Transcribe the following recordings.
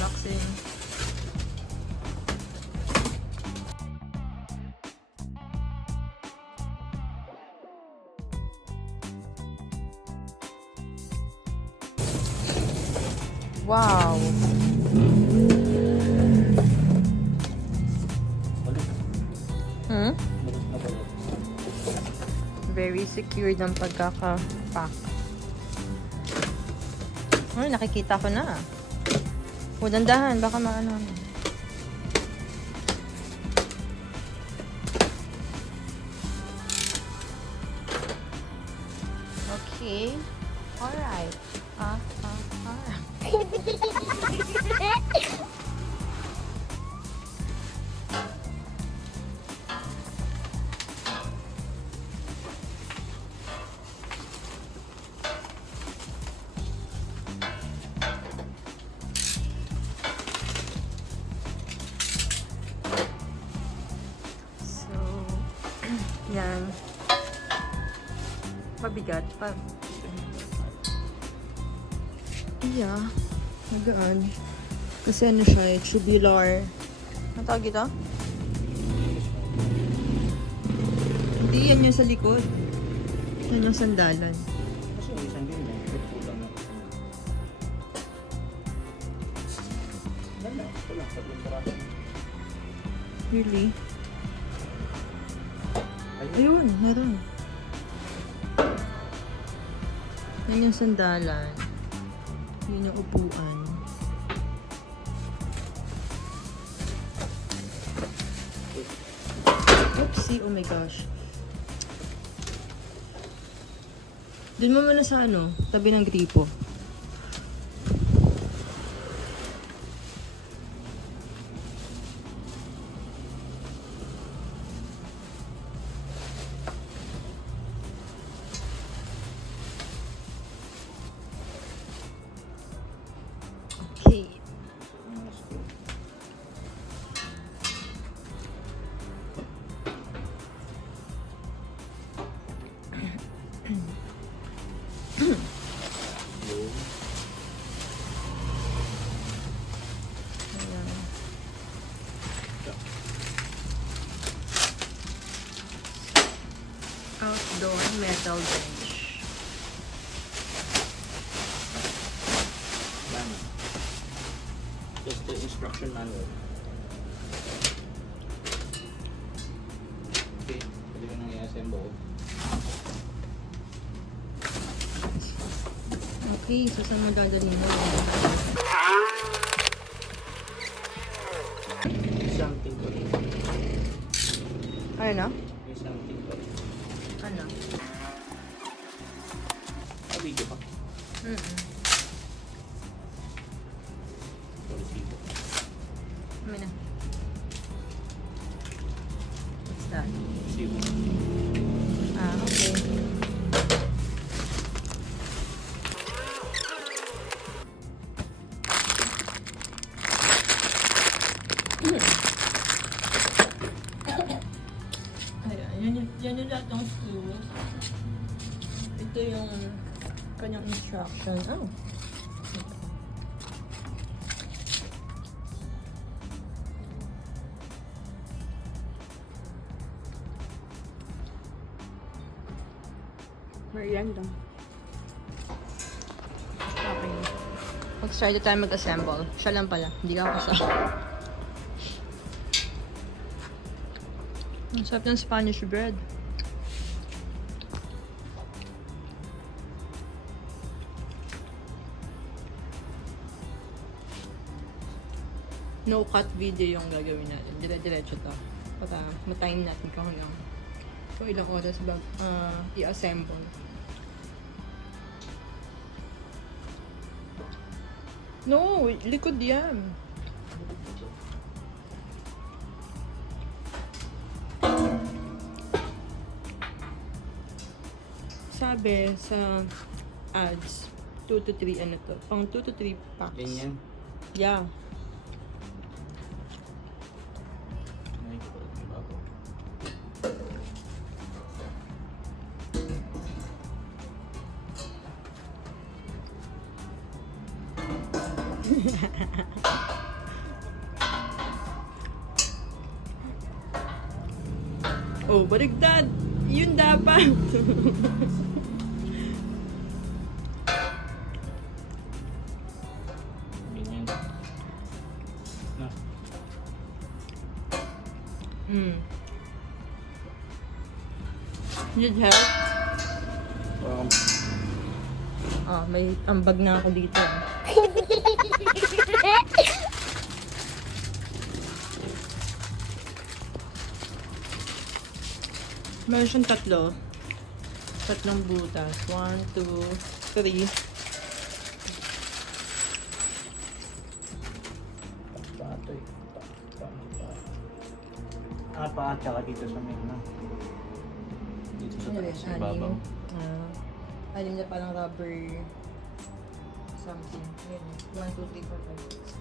Unboxing. Wow! Hmm? Very secure ng pagkaka-pack. Ay, nakikita ko na. Dandahan, baka maano. Okay. Alright. Alright. Yan. Mabigat pa. Yeah. Magaan. Kasi ano siya eh, tubular. Ano tawag ito? Hindi, yan yung sa likod. Yan yung sandalan. Kasi yung isang din yan. Kulang na. Yan na. Ito lang. Sabihin sarap. Really? Ayun, meron. Yan yung sandalan. Yun yung upuan. Oopsie, oh my gosh. Dun mo muna sa ano, tabi ng gripo. Okay. Outdoor metal bench. Yan. Just the instruction manual. Okay. Pwede ko nang i-assemble. Okay, so saan magdadali mo? Something ko rin. Ano na? May something ko rin. Ano? Video pa. Resibo. Kami na. What's that? Resibo. Okay. Ayan, yan yung lahat ng screws. Ito yung kanyang instruction. Oh. Merienda. Okay. Mag-start na tayo mag-assemble. Siya lang pala. Hindi ka ako siya. Ang sarap ng Spanish bread. No cut video yung gagawin natin. Dire-diretso to. Para matime natin kung ilang oras ba i-assemble. No, likod yan. Sabi sa ads, 2 to 3 ano to? Pang 2 to 3 packs. Ganyan. Yeah. Oh, baligtad! Yun dapat! Ganyan. Na. Need help? Um, May ambag na ako dito. Meron siyang tatlo. Tatlong butas. 1, 2, 3. pato eh. Paa tsaka dito sa may na. Dito sa taas, sa ibabaw. Anim na parang rubber something. 1, 2, 3, 4, 5, 6.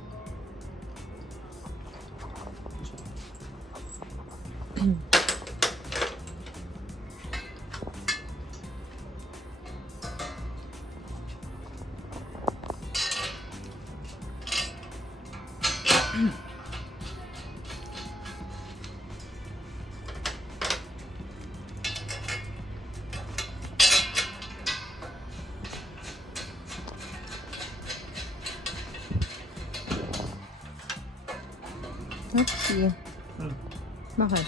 Oopsie. Bakit?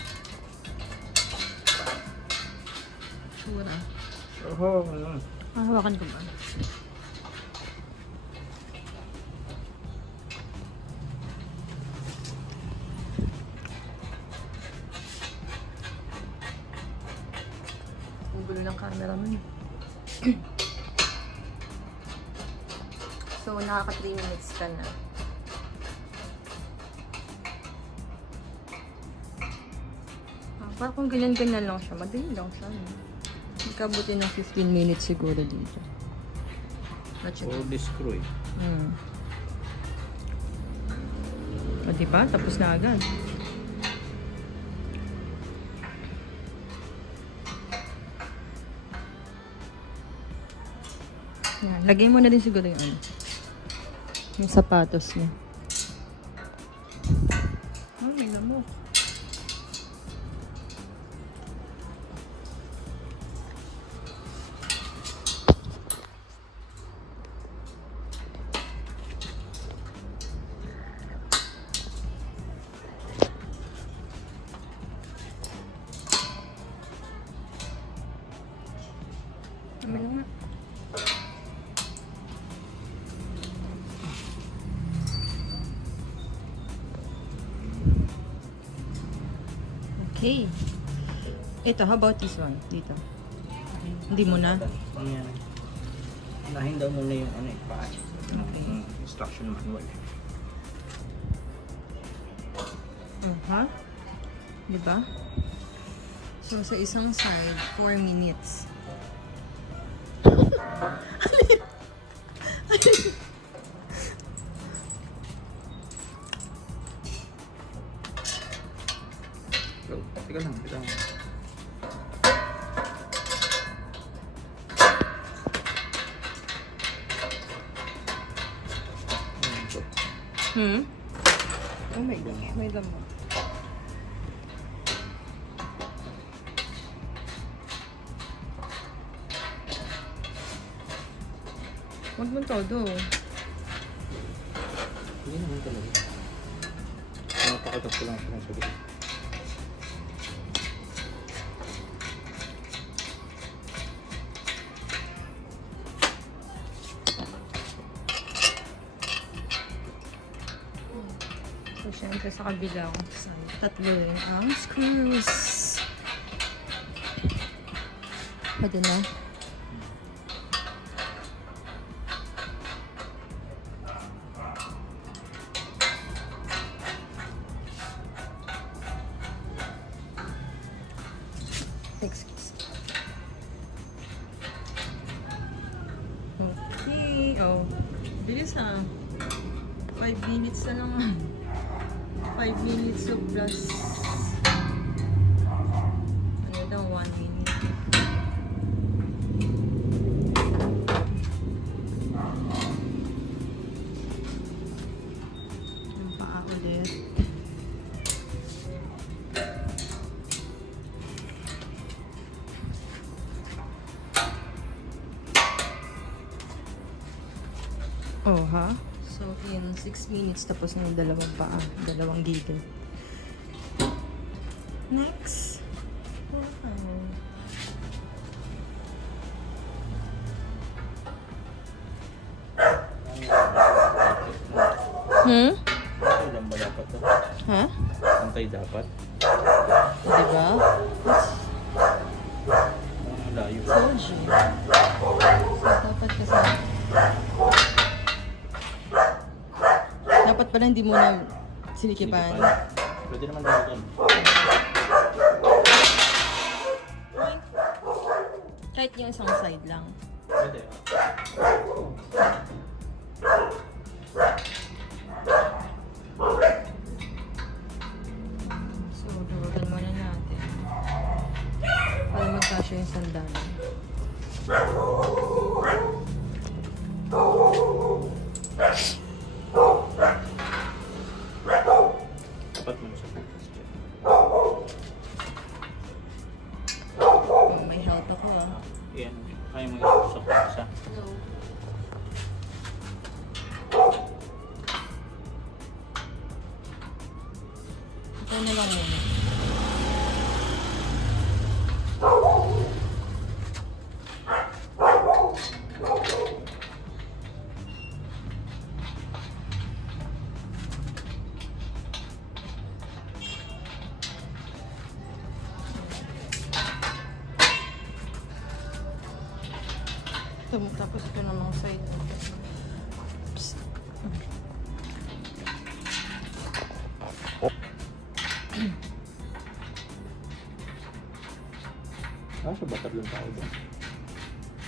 Sura. Hawakan ko ba? Ang gulo ng camera mo. So, nakaka 3 minutes ka na. Parang kung ganyan-ganyan lang siya, madali lang siya. Ikabuti ng 15 minutes siguro dito. Or the screw eh. O diba? Tapos na agad. Yan. Lagay mo na din siguro yung ano. Yung sapatos niya. Oh, may lamok. Okay. Ito, how about this one? Dito. Hindi mo na? Yan. Unahin daw muna yung ano eh, paa. Okay. Instruction manual. Diba? So, sa isang side, 4 minutes. So, teka lang, teka lang. Oh my God, may lamok. Huwag mo todo. Hindi naman talaga. Napakatas ko lang siya ng sabi. So, syempre sa kabilang side, tatlo rin ang screws. Pwede na. Excuse. Okay. Oh. Bilis ha. 5 minutes na lang. 5 minutes of plus. Ano daw? 1 minute. Oh, ha? So, in 6 minutes, tapos na yung dalawang paa. Dalawang gigil. Next. Wow. Hmm? Antay lang ba dapat to? Ha? Antay dapat? Diba? Ang layo. Told you. So, dapat kasi... Dapat pala hindi mo na sinikipan. Pwede naman daw yan. Kahit yung isang side lang. Pwede. So, durugan muna natin. Para magkasya yung sandalan. Dapat mo siya. Oh, may help ako ah. Yan. Kaya mo yung sa. Hello. Ito na lang muna. Tapos ito namang side. Psst. Ah, sa batar lang tayo doon.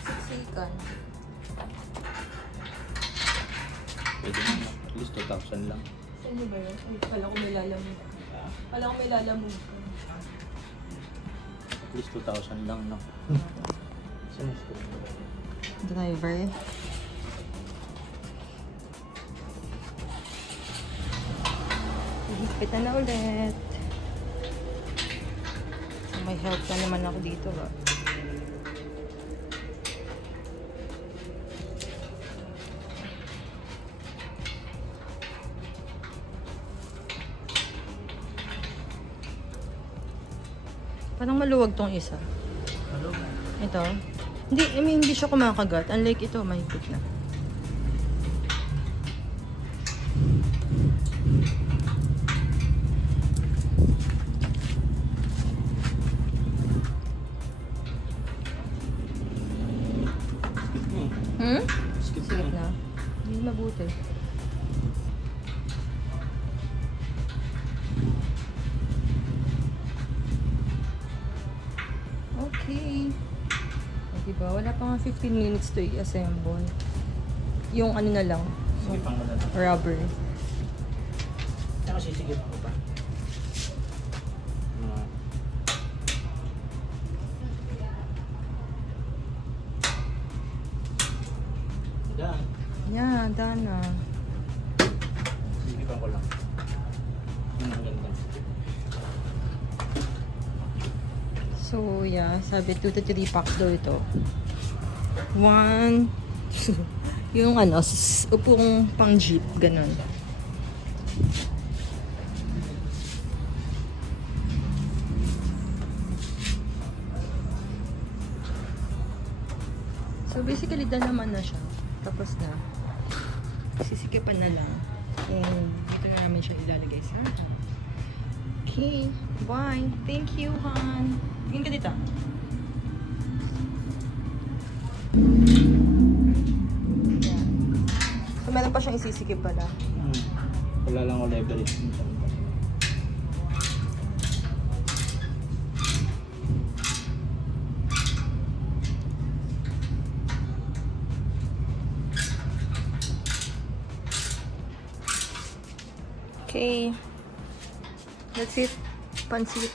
Siksikan. Pwede naman. At least 2,000 lang. Saan ba yun? Ay, pala ko may lalamog. Pala ko may lalamog ka. At least 2,000 lang, no? Saan yung school? Driver. Hihigpitan na ulit. May help na naman ako dito ba? Parang maluwag tong isa. Hello? Ito. Hindi, I mean, hindi siya kumakagat. Unlike ito, mahigpit na. Hmm? Skip Sikip na. na. Hindi mabuti. Okay. O, diba? Wala pa nga 15 minutes to i-assemble. Yung ano na lang. Sige, pang mo na lang. Rubber. Saka sisigil ako pa. Daan. Yeah, done na. Sigipan ko lang. Ang maganda. So, yeah. Sabi 2 to 3 packs daw ito. 1, 2. Yung ano, upong pang jeep. Ganon. So, basically, done naman na siya. Tapos na. Sisikipan na lang. And dito na namin siya ilalagay sa... Okay. Bye. Thank you, Han. Tingin ka dito. Yan. So, meron pa siyang isisikip pala. Wala lang ako leverage minsan. Okay. That's it. Pansit.